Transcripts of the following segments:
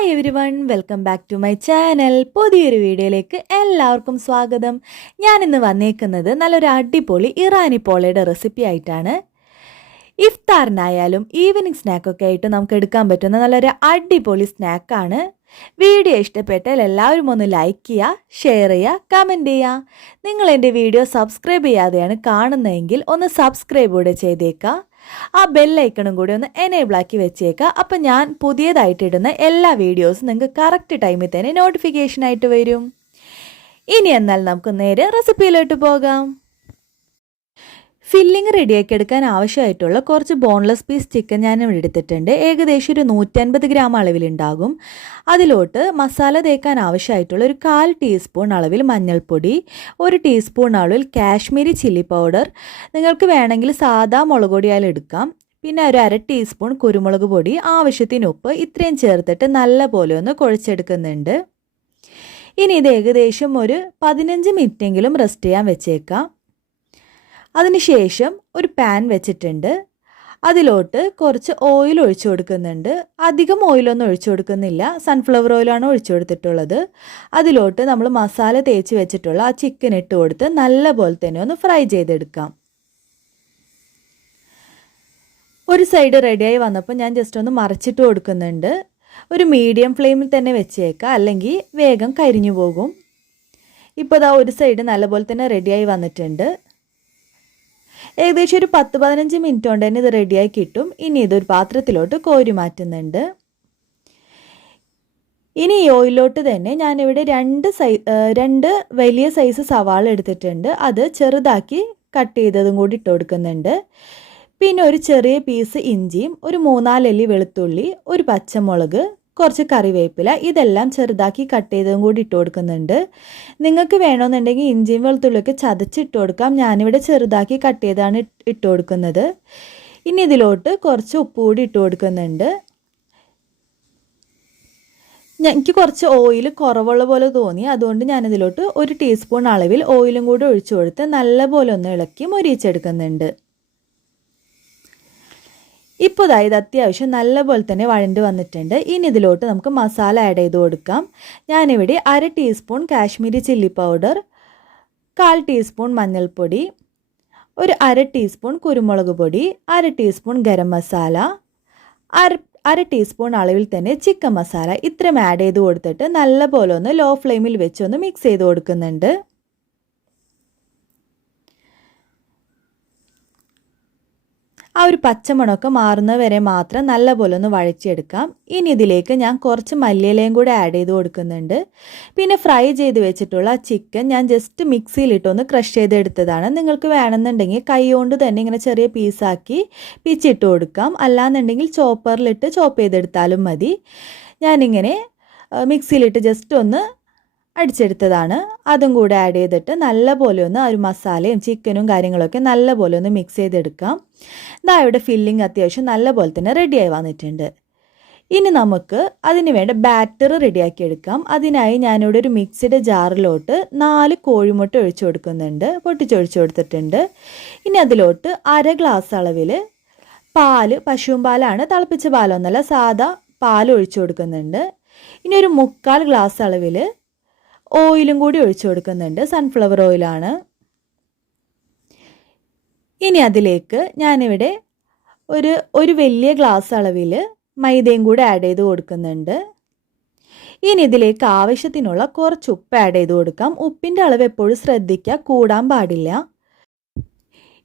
Hi everyone welcome back to my channel പുതിയൊരു വീഡിയോയിലേക്ക് എല്ലാവർക്കും സ്വാഗതം. ഞാനിന്ന് വന്നേക്കുന്നത് നല്ലൊരു അടിപൊളി ഇറാനി പോളയുടെ റെസിപ്പി ആയിട്ടാണ്. ഇഫ്താറിനായാലും ഈവനിങ് സ്നാക്കൊക്കെ ആയിട്ട് നമുക്ക് എടുക്കാൻ പറ്റുന്ന നല്ലൊരു അടിപൊളി സ്നാക്കാണ് വീഡിയോ ഇഷ്ടപ്പെട്ടാൽ എല്ലാവരും ഒന്ന് ലൈക്ക് ചെയ്യുക ഷെയർ ചെയ്യുക കമന്റ് ചെയ്യുക. നിങ്ങൾ എന്റെ വീഡിയോ സബ്സ്ക്രൈബ് ചെയ്യാതെയാണ് കാണുന്നതെങ്കിൽ ഒന്ന് സബ്സ്ക്രൈബ് കൂടെ ചെയ്തേക്കുക. ആ ബെല്ലൈക്കണും കൂടി ഒന്ന് എനേബിൾ ആക്കി വെച്ചേക്കുക അപ്പം ഞാൻ പുതിയതായിട്ട് ഇടുന്ന എല്ലാ വീഡിയോസും നിങ്ങൾക്ക് കറക്റ്റ് ടൈമിൽ തന്നെ നോട്ടിഫിക്കേഷൻ ആയിട്ട് വരും. ഇനി എന്നാൽ നമുക്ക് നേരെ റെസിപ്പിയിലോട്ട് പോകാം. ഫില്ലിങ് റെഡിയാക്കി എടുക്കാൻ ആവശ്യമായിട്ടുള്ള കുറച്ച് ബോൺലെസ് പീസ് ചിക്കൻ ഞാൻ ഇവിടെ എടുത്തിട്ടുണ്ട്. ഏകദേശം ഒരു നൂറ്റൻപത് ഗ്രാം അളവിലുണ്ടാകും. അതിലോട്ട് മസാല തേക്കാൻ ആവശ്യമായിട്ടുള്ള ഒരു കാൽ ടീസ്പൂൺ അളവിൽ മഞ്ഞൾപ്പൊടി ഒരു ടീസ്പൂൺ അളവിൽ കാശ്മീരി ചില്ലി പൗഡർ നിങ്ങൾക്ക് വേണമെങ്കിൽ സാധാ മുളക് എടുക്കാം. പിന്നെ ഒരു അര ടീസ്പൂൺ കുരുമുളക് പൊടി ആവശ്യത്തിന് ഉപ്പ് ഇത്രയും ചേർത്തിട്ട് നല്ല പോലെ ഒന്ന് കുഴച്ചെടുക്കുന്നുണ്ട്. ഇനി ഇത് ഏകദേശം ഒരു പതിനഞ്ച് മിനിറ്റെങ്കിലും റെസ്റ്റ് ചെയ്യാൻ വെച്ചേക്കാം. അതിനുശേഷം ഒരു പാൻ വെച്ചിട്ടുണ്ട്. അതിലോട്ട് കുറച്ച് ഓയിൽ ഒഴിച്ചു കൊടുക്കുന്നുണ്ട്. അധികം ഓയിലൊന്നും ഒഴിച്ചു കൊടുക്കുന്നില്ല. സൺഫ്ലവർ ഓയിലാണ് ഒഴിച്ചു കൊടുത്തിട്ടുള്ളത്. അതിലോട്ട് നമ്മൾ മസാല തേച്ച് വെച്ചിട്ടുള്ള ആ ചിക്കൻ ഇട്ട് കൊടുത്ത് നല്ല പോലെ തന്നെ ഒന്ന് ഫ്രൈ ചെയ്തെടുക്കാം. ഒരു സൈഡ് റെഡിയായി വന്നപ്പോൾ ഞാൻ ജസ്റ്റ് ഒന്ന് മറിച്ചിട്ട് കൊടുക്കുന്നുണ്ട്. ഒരു മീഡിയം ഫ്ലെയിമിൽ തന്നെ വെച്ചേക്കാം. അല്ലെങ്കിൽ വേഗം കരിഞ്ഞു പോകും. ഇപ്പോൾ ഇതാ ഒരു സൈഡ് നല്ലപോലെ തന്നെ റെഡിയായി വന്നിട്ടുണ്ട്. ഏകദേശം ഒരു പത്ത് പതിനഞ്ച് മിനിറ്റ് കൊണ്ട് തന്നെ ഇത് റെഡിയായി കിട്ടും. ഇനി ഇതൊരു പാത്രത്തിലോട്ട് കോരി മാറ്റുന്നുണ്ട്. ഇനി ഈ ഓയിലോട്ട് തന്നെ ഞാനിവിടെ രണ്ട് സൈ രണ്ട് വലിയ സൈസ് സവാള എടുത്തിട്ടുണ്ട്. അത് ചെറുതാക്കി കട്ട് ചെയ്തതും കൂടി ഇട്ട് കൊടുക്കുന്നുണ്ട്. പിന്നെ ഒരു ചെറിയ പീസ് ഇഞ്ചിയും ഒരു മൂന്നാലല്ലി വെളുത്തുള്ളി ഒരു പച്ചമുളക് കുറച്ച് കറിവേപ്പില ഇതെല്ലാം ചെറുതാക്കി കട്ട് ചെയ്തതും കൂടി ഇട്ട് കൊടുക്കുന്നുണ്ട്. നിങ്ങൾക്ക് വേണമെന്നുണ്ടെങ്കിൽ ഇഞ്ചിയും വെളുത്തുള്ളിയൊക്കെ ചതച്ചിട്ട് കൊടുക്കാം. ഞാനിവിടെ ചെറുതാക്കി കട്ട് ചെയ്താണ് ഇട്ട് കൊടുക്കുന്നത്. ഇനി ഇതിലോട്ട് കുറച്ച് ഉപ്പ് കൂടി ഇട്ട് കൊടുക്കുന്നുണ്ട്. എനിക്ക് കുറച്ച് ഓയിൽ കുറവുള്ള പോലെ തോന്നി. അതുകൊണ്ട് ഞാനിതിലോട്ട് ഒരു ടീസ്പൂൺ അളവിൽ ഓയിലും കൂടി ഒഴിച്ചു കൊടുത്ത് നല്ലപോലെ ഒന്ന് ഇളക്കി മൊരിയിച്ചെടുക്കുന്നുണ്ട്. ഇപ്പോൾ അതായത് അത്യാവശ്യം നല്ലപോലെ തന്നെ വഴണ്ട് വന്നിട്ടുണ്ട്. ഇനി ഇതിലോട്ട് നമുക്ക് മസാല ആഡ് ചെയ്ത് കൊടുക്കാം. ഞാനിവിടെ അര ടീസ്പൂൺ കാശ്മീരി ചില്ലി പൗഡർ കാൽ ടീസ്പൂൺ മഞ്ഞൾപ്പൊടി ഒരു അര ടീസ്പൂൺ കുരുമുളക് പൊടി അര ടീസ്പൂൺ ഗരം മസാല അര അര ടീസ്പൂൺ അളവിൽ തന്നെ ചിക്കൻ മസാല. ഇത്രയും ആഡ് ചെയ്ത് കൊടുത്തിട്ട് നല്ലപോലെ ഒന്ന് ലോ ഫ്ലെയിമിൽ വെച്ച് ഒന്ന് മിക്സ് ചെയ്ത് കൊടുക്കുന്നുണ്ട്. ആ ഒരു പച്ചമണമൊക്കെ മാറുന്നവരെ മാത്രം നല്ലപോലെ ഒന്ന് വഴച്ചെടുക്കാം ഇനി ഇതിലേക്ക് ഞാൻ കുറച്ച് മല്ലിയിലയും കൂടെ ആഡ് ചെയ്ത് കൊടുക്കുന്നുണ്ട്. പിന്നെ ഫ്രൈ ചെയ്ത് വെച്ചിട്ടുള്ള ചിക്കൻ ഞാൻ ജസ്റ്റ് മിക്സിയിലിട്ടൊന്ന് ക്രഷ് ചെയ്തെടുത്തതാണ്. നിങ്ങൾക്ക് വേണമെന്നുണ്ടെങ്കിൽ കൈ കൊണ്ട് തന്നെ ഇങ്ങനെ ചെറിയ പീസാക്കി പിച്ചിട്ട് കൊടുക്കാം. അല്ലാന്നുണ്ടെങ്കിൽ ചോപ്പറിലിട്ട് ചോപ്പ് ചെയ്തെടുത്താലും മതി. ഞാനിങ്ങനെ മിക്സിയിലിട്ട് ജസ്റ്റ് ഒന്ന് അടിച്ചെടുത്തതാണ്. അതും കൂടെ ആഡ് ചെയ്തിട്ട് നല്ലപോലെ ഒന്ന് ഒരു മസാലയും ചിക്കനും കാര്യങ്ങളൊക്കെ നല്ലപോലെ ഒന്ന് മിക്സ് ചെയ്തെടുക്കാം. ഇതാ ഇവിടെ ഫില്ലിംഗ് അത്യാവശ്യം നല്ലപോലെ തന്നെ റെഡിയായി വന്നിട്ടുണ്ട്. ഇനി നമുക്ക് അതിന് വേണ്ട ബാറ്റർ റെഡിയാക്കി എടുക്കാം. അതിനായി ഞാനിവിടെ ഒരു മിക്സിയുടെ ജാറിലോട്ട് നാല് കോഴിമുട്ട ഒഴിച്ചു കൊടുക്കുന്നുണ്ട്. പൊട്ടിച്ചൊഴിച്ചു കൊടുത്തിട്ടുണ്ട്. ഇനി അതിലോട്ട് അര ഗ്ലാസ് അളവിൽ പാൽ പശുവും പാലാണ് തിളപ്പിച്ച പാലൊന്നല്ല സാധാ പാൽ ഒഴിച്ചു കൊടുക്കുന്നുണ്ട്. ഇനി ഒരു മുക്കാൽ ഗ്ലാസ് അളവിൽ ഓയിലും കൂടി ഒഴിച്ചു കൊടുക്കുന്നുണ്ട്. സൺഫ്ലവർ ഓയിലാണ് ഇനി അതിലേക്ക് ഞാനിവിടെ ഒരു ഒരു വലിയ ഗ്ലാസ് അളവിൽ മൈദയും കൂടി ആഡ് ചെയ്ത് കൊടുക്കുന്നുണ്ട്. ഇനി ഇതിലേക്ക് ആവശ്യത്തിനുള്ള കുറച്ച് ഉപ്പ് ആഡ് ചെയ്ത് കൊടുക്കാം. ഉപ്പിന്റെ അളവ് എപ്പോഴും ശ്രദ്ധിക്കുക കൂടാൻ പാടില്ല.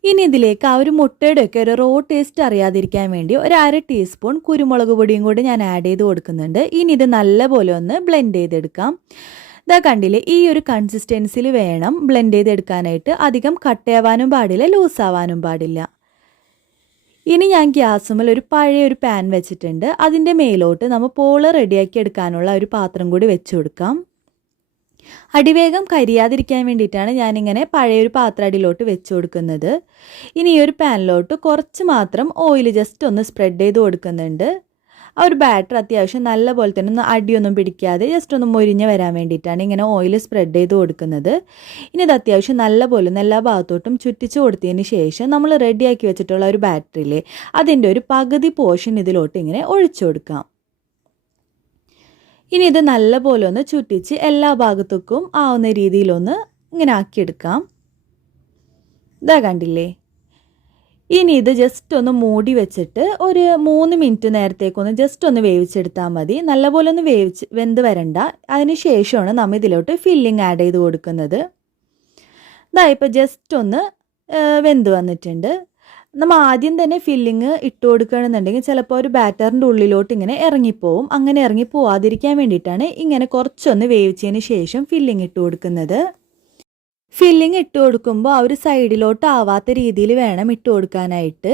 ഇനി ഇതിലേക്ക് ആ ഒരു മുട്ടയുടെയൊക്കെ ഒരു റോ ടേസ്റ്റ് അറിയാതിരിക്കാൻ വേണ്ടി ഒരു അര ടീസ്പൂൺ കുരുമുളക് പൊടിയും കൂടി ഞാൻ ആഡ് ചെയ്ത് കൊടുക്കുന്നുണ്ട്. ഇനി ഇത് നല്ലപോലെ ഒന്ന് ബ്ലെൻഡ് ചെയ്തെടുക്കാം. ഇതാ കണ്ടില്ലേ ഈ ഒരു കൺസിസ്റ്റൻസിൽ വേണം ബ്ലെൻഡ് ചെയ്തെടുക്കാനായിട്ട്. അധികം കട്ടയാവാനും പാടില്ല ലൂസാവാനും പാടില്ല. ഇനി ഞാൻ ഗ്യാസുമ്മൽ ഒരു പഴയ ഒരു പാൻ വെച്ചിട്ടുണ്ട്. അതിന്റെ മേലോട്ട് നമ്മൾ പോൾ റെഡിയാക്കി എടുക്കാനുള്ള ഒരു പാത്രം കൂടി വെച്ചു കൊടുക്കാം. അടിവേഗം കരിയാതിരിക്കാൻ വേണ്ടിയിട്ടാണ് ഞാനിങ്ങനെ പഴയൊരു പാത്രം അടിയിലോട്ട് വെച്ചു കൊടുക്കുന്നത്. ഇനി ഈ ഒരു പാനിലോട്ട് കുറച്ച് മാത്രം ഓയിൽ ജസ്റ്റ് ഒന്ന് സ്പ്രെഡ് ചെയ്ത് കൊടുക്കുന്നുണ്ട്. ആ ഒരു ബാറ്റർ അത്യാവശ്യം നല്ല പോലെ തന്നെ ഒന്ന് അടിയൊന്നും പിടിക്കാതെ ജസ്റ്റ് ഒന്ന് മൊരിഞ്ഞ് വരാൻ വേണ്ടിയിട്ടാണ് ഇങ്ങനെ ഓയിൽ സ്പ്രെഡ് ചെയ്ത് കൊടുക്കുന്നത്. ഇനി ഇത് അത്യാവശ്യം നല്ല പോലെ ഒന്ന് എല്ലാ ഭാഗത്തോട്ടും ചുറ്റിച്ച് കൊടുത്തതിന് ശേഷം നമ്മൾ റെഡിയാക്കി വെച്ചിട്ടുള്ള ഒരു ബാറ്ററിയിലെ അതിന്റെ ഒരു പകുതി പോർഷൻ ഇതിലോട്ട് ഇങ്ങനെ ഒഴിച്ചു കൊടുക്കാം. ഇനി ഇത് നല്ലപോലെ ഒന്ന് ചുറ്റിച്ച് എല്ലാ ഭാഗത്തേക്കും ആവുന്ന രീതിയിലൊന്ന് ഇങ്ങനെ ആക്കിയെടുക്കാം. ഇതാ കണ്ടില്ലേ? ഇനി ഇത് ജസ്റ്റ് ഒന്ന് മൂടി വെച്ചിട്ട് ഒരു മൂന്ന് മിനിറ്റ് നേരത്തേക്കൊന്ന് ജസ്റ്റ് ഒന്ന് വേവിച്ചെടുത്താൽ മതി. നല്ലപോലെ ഒന്ന് വേവിച്ച് വെന്ത് വരണ്ട. അതിന് ശേഷമാണ് നമ്മൾ ഇതിലോട്ട് ഫില്ലിങ് ആഡ് ചെയ്ത് കൊടുക്കുന്നത്. ഇതാ ഇപ്പോൾ ജസ്റ്റ് ഒന്ന് വെന്ത് വന്നിട്ടുണ്ട്. നമ്മൾ ആദ്യം തന്നെ ഫില്ലിങ് ഇട്ട് കൊടുക്കുകയാണെന്നുണ്ടെങ്കിൽ ചിലപ്പോൾ ഒരു ബാറ്ററിന്റെ ഉള്ളിലോട്ട് ഇങ്ങനെ ഇറങ്ങിപ്പോവും. അങ്ങനെ ഇറങ്ങി പോവാതിരിക്കാൻ വേണ്ടിയിട്ടാണ് ഇങ്ങനെ കുറച്ചൊന്ന് വേവിച്ചതിന് ശേഷം ഫില്ലിങ് ഇട്ട് കൊടുക്കുന്നത്. ഫില്ലിങ് ഇട്ട് കൊടുക്കുമ്പോൾ ആ ഒരു സൈഡിലോട്ട് ആവാത്ത രീതിയിൽ വേണം ഇട്ട് കൊടുക്കാനായിട്ട്.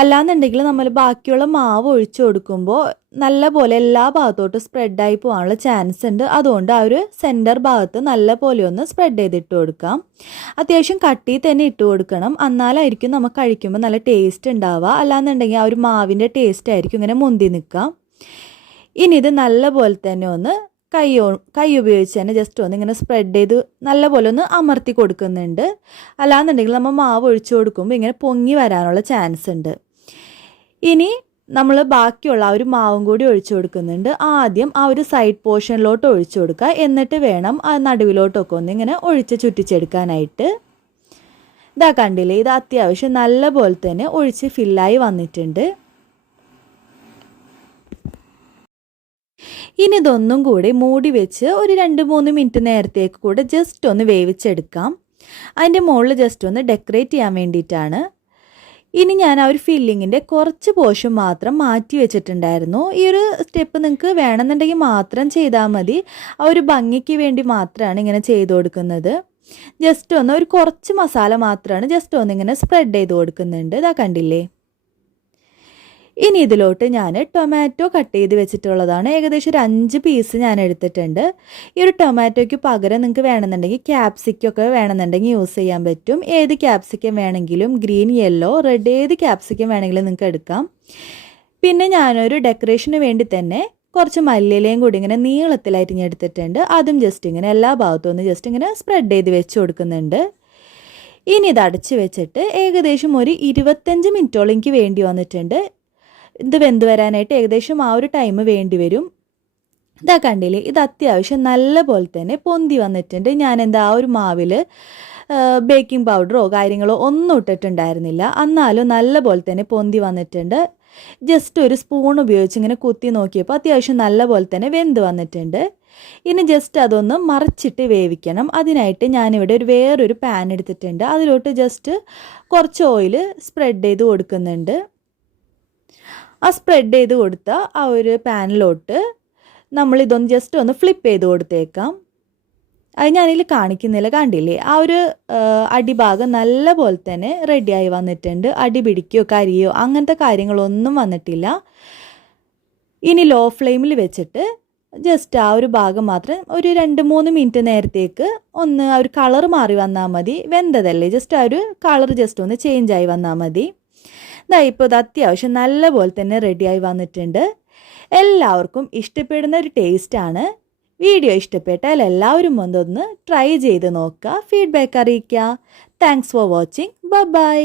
അല്ലാന്നുണ്ടെങ്കിൽ നമ്മൾ ബാക്കിയുള്ള മാവ് ഒഴിച്ചു കൊടുക്കുമ്പോൾ നല്ല പോലെ എല്ലാ ഭാഗത്തോട്ടും സ്പ്രെഡായി പോകാനുള്ള ചാൻസ് ഉണ്ട്. അതുകൊണ്ട് ആ ഒരു സെന്റർ ഭാഗത്ത് നല്ല പോലെ ഒന്ന് സ്പ്രെഡ് ചെയ്തിട്ട് കൊടുക്കാം. അത്യാവശ്യം കട്ടി തന്നെ ഇട്ട് കൊടുക്കണം. എന്നാലായിരിക്കും നമുക്ക് കഴിക്കുമ്പോൾ നല്ല ടേസ്റ്റ് ഉണ്ടാവുക. അല്ലാന്നുണ്ടെങ്കിൽ ആ ഒരു മാവിന്റെ ടേസ്റ്റ് ആയിരിക്കും ഇങ്ങനെ മുന്തി നിൽക്കാം. ഇനി ഇത് നല്ല പോലെ തന്നെ ഒന്ന് കൈ കൈ ഉപയോഗിച്ച് തന്നെ ജസ്റ്റ് ഒന്ന് ഇങ്ങനെ സ്പ്രെഡ് ചെയ്ത് നല്ലപോലെ ഒന്ന് അമർത്തി കൊടുക്കുന്നുണ്ട്. അല്ലാന്നുണ്ടെങ്കിൽ നമ്മൾ മാവ് ഒഴിച്ചു കൊടുക്കുമ്പോൾ ഇങ്ങനെ പൊങ്ങി വരാനുള്ള ചാൻസ് ഉണ്ട്. ഇനി നമ്മൾ ബാക്കിയുള്ള ആ ഒരു മാവും കൂടി ഒഴിച്ചു കൊടുക്കുന്നുണ്ട്. ആദ്യം ആ ഒരു സൈഡ് പോർഷനിലോട്ട് ഒഴിച്ചു കൊടുക്കുക. എന്നിട്ട് വേണം ആ നടുവിലോട്ടൊക്കെ ഒന്ന് ഇങ്ങനെ ഒഴിച്ച് ചുറ്റിച്ചെടുക്കാനായിട്ട്. ഇതാ കണ്ടില്ലേ? ഇത് അത്യാവശ്യം നല്ല പോലെ തന്നെ ഒഴിച്ച് ഫില്ലായി വന്നിട്ടുണ്ട്. ഇനി ഇതൊന്നും കൂടി മൂടി വെച്ച് ഒരു രണ്ട് മൂന്ന് മിനിറ്റ് നേരത്തേക്ക് കൂടെ ജസ്റ്റ് ഒന്ന് വേവിച്ചെടുക്കാം. അതിന്റെ മുകളിൽ ജസ്റ്റ് ഒന്ന് ഡെക്കറേറ്റ് ചെയ്യാൻ വേണ്ടിയിട്ടാണ്. ഇനി ഞാൻ ആ ഒരു ഫില്ലിങ്ങിന്റെ കുറച്ച് പോഷൻ മാത്രം മാറ്റി വെച്ചിട്ടുണ്ടായിരുന്നു. ഈ ഒരു സ്റ്റെപ്പ് നിങ്ങൾക്ക് വേണമെന്നുണ്ടെങ്കിൽ മാത്രം ചെയ്താൽ മതി. ആ ഒരു ഭംഗിക്ക് വേണ്ടി മാത്രമാണ് ഇങ്ങനെ ചെയ്തു കൊടുക്കുന്നത്. ജസ്റ്റ് ഒന്ന് ഒരു കുറച്ച് മസാല മാത്രമാണ് ജസ്റ്റ് ഒന്ന് ഇങ്ങനെ സ്പ്രെഡ് ചെയ്ത് കൊടുക്കുന്നുണ്ട്. ഇതാ കണ്ടില്ലേ? ഇനി ഇതിലോട്ട് ഞാൻ ടൊമാറ്റോ കട്ട് ചെയ്ത് വെച്ചിട്ടുള്ളതാണ്. ഏകദേശം ഒരു അഞ്ച് പീസ് ഞാൻ എടുത്തിട്ടുണ്ട്. ഈ ഒരു ടൊമാറ്റോയ്ക്ക് പകരം നിങ്ങൾക്ക് വേണമെന്നുണ്ടെങ്കിൽ ക്യാപ്സിക്കൊക്കെ വേണമെന്നുണ്ടെങ്കിൽ യൂസ് ചെയ്യാൻ പറ്റും. ഏത് ക്യാപ്സിക്കം വേണമെങ്കിലും ഗ്രീൻ യെല്ലോ റെഡ് ഏത് ക്യാപ്സിക്കം വേണമെങ്കിലും നിങ്ങൾക്ക് എടുക്കാം. പിന്നെ ഞാനൊരു ഡെക്കറേഷന് വേണ്ടി തന്നെ കുറച്ച് മല്ലിയിലയും കൂടി ഇങ്ങനെ നീളത്തിലായിട്ട് ഞാൻ എടുത്തിട്ടുണ്ട്. അതും ജസ്റ്റ് ഇങ്ങനെ എല്ലാ ഭാഗത്തും ഒന്ന് ജസ്റ്റ് ഇങ്ങനെ സ്പ്രെഡ് ചെയ്ത് വെച്ച് കൊടുക്കുന്നുണ്ട്. ഇനി ഇത് അടച്ച് വെച്ചിട്ട് ഏകദേശം ഒരു ഇരുപത്തഞ്ച് മിനിറ്റോളം എനിക്ക് വേണ്ടി വന്നിട്ടുണ്ട്. ഇത് വെന്ത് വരാനായിട്ട് ഏകദേശം ആ ഒരു ടൈം വേണ്ടി വരും. ഇതാ കണ്ടില്ലേ? ഇത് അത്യാവശ്യം നല്ല പോലെ തന്നെ പൊന്തി വന്നിട്ടുണ്ട്. ഞാൻ എന്താ ആ ഒരു മാവിൽ ബേക്കിംഗ് പൗഡറോ കാര്യങ്ങളോ ഒന്നും ഇട്ടിട്ടുണ്ടായിരുന്നില്ല. എന്നാലും നല്ല പോലെ തന്നെ പൊന്തി വന്നിട്ടുണ്ട്. ജസ്റ്റ് ഒരു സ്പൂൺ ഉപയോഗിച്ച് ഇങ്ങനെ കുത്തി നോക്കിയപ്പോൾ അത്യാവശ്യം നല്ല പോലെ തന്നെ വെന്ത് വന്നിട്ടുണ്ട്. ഇനി ജസ്റ്റ് അതൊന്ന് മറിച്ചിട്ട് വേവിക്കണം. അതിനായിട്ട് ഞാനിവിടെ ഒരു വേറൊരു പാൻ എടുത്തിട്ടുണ്ട്. അതിലോട്ട് ജസ്റ്റ് കുറച്ച് ഓയിൽ സ്പ്രെഡ് ചെയ്ത് കൊടുക്കുന്നുണ്ട്. ആ സ്പ്രെഡ് ചെയ്ത് കൊടുത്ത ആ ഒരു പാനിലോട്ട് നമ്മൾ ഇതൊന്ന് ജസ്റ്റ് ഒന്ന് ഫ്ലിപ്പ് ചെയ്ത് കൊടുത്തേക്കാം. അത് ഞാനിതിൽ കാണിക്കുന്നില്ല കണ്ടില്ലേ? ആ ഒരു അടിഭാഗം നല്ല പോലെ തന്നെ റെഡിയായി വന്നിട്ടുണ്ട്. അടി പിടിക്കുകയോ കരിയോ അങ്ങനത്തെ കാര്യങ്ങളൊന്നും വന്നിട്ടില്ല. ഇനി ലോ ഫ്ലെയിമിൽ വെച്ചിട്ട് ജസ്റ്റ് ആ ഒരു ഭാഗം മാത്രം ഒരു രണ്ട് മൂന്ന് മിനിറ്റ് നേരത്തേക്ക് ഒന്ന് ആ ഒരു കളർ മാറി വന്നാൽ മതി. വെന്തതല്ലേ? ജസ്റ്റ് ആ ഒരു കളർ ജസ്റ്റ് ഒന്ന് ചേഞ്ച് ആയി വന്നാൽ മതി. ഇതാ ഇപ്പോൾ ഇത് അത്യാവശ്യം നല്ല പോലെ തന്നെ റെഡിയായി വന്നിട്ടുണ്ട്. എല്ലാവർക്കും ഇഷ്ടപ്പെടുന്ന ഒരു ടേസ്റ്റാണ് വീഡിയോ ഇഷ്ടപ്പെട്ടാൽ എല്ലാവരും ഒന്നൊന്ന് ട്രൈ ചെയ്ത് നോക്കുക ഫീഡ്ബാക്ക് അറിയിക്കുക. Thanks for watching bye